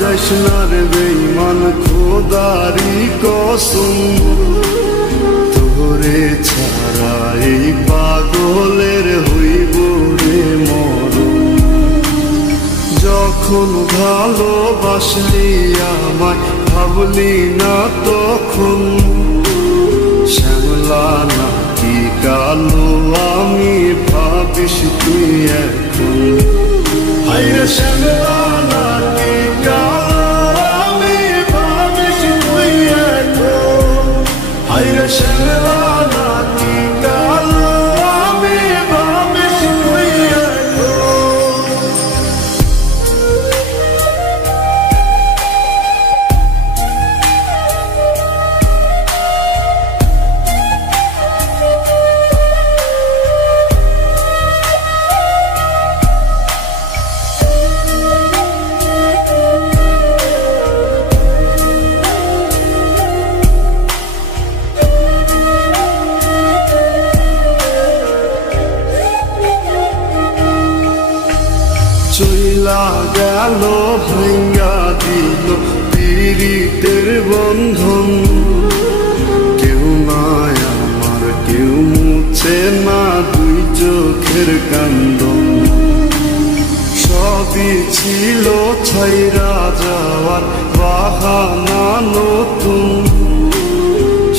যাইস না রে বেঈমান খোদারি কসম, তোরে ছাড়া এই পাগলের হইব রে মরণ। যখন ভালোবাসলি আমায় ভাবলি না তখন, শ্যামলা নাকি কালো আমি ভাবিস তুই এখন। হায়রে শ্যামলা নাকি কালো আমি ভাবিস তুই এখন। হায়রে শ্যামলা নাকি কালো আমি ভাবিস তুই এখন। চইলা গেল ভাঙ্গা দিল পীড়িতের বন্ধন, কেউ নাই আমার কেউ মুছে না দুই চোখের কান্দন। সবই ছিল ছাইরা যাওয়ার বাহানা নতুন,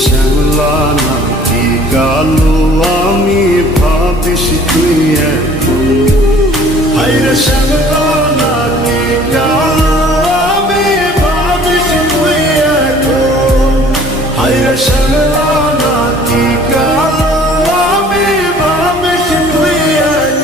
শ্যামলা নাকি কালো আমি ভাবিস তুই এখন। হায়রে শ্যামলা নাকি কালো আমি ভাবিস তুই এখন। হায়রে শ্যামলা নাকি কালো আমি ভাবিস তুই এখন।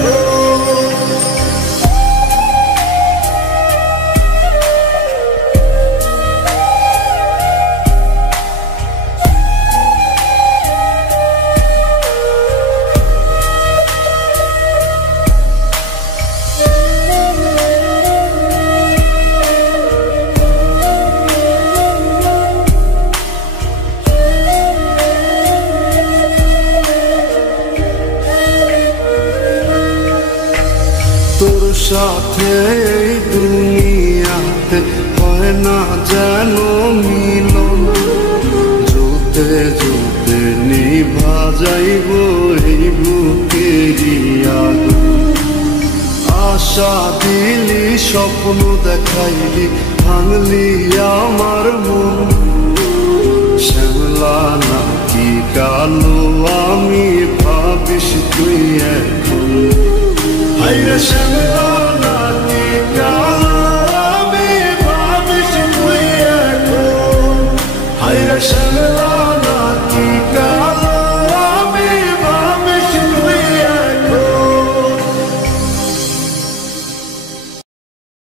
তোর সাথে এই দুনিয়াতে হয় না যেন মিলন, জুতে জুতে নিভা যাইব এই বুকেরই আগুন। আশা দিলি স্বপ্ন দেখাইলি ভাঙলি আমার মন, শ্যামলা নাকি কালো আমি ভাবিস তুই এখন। হায়রে শ্যামলা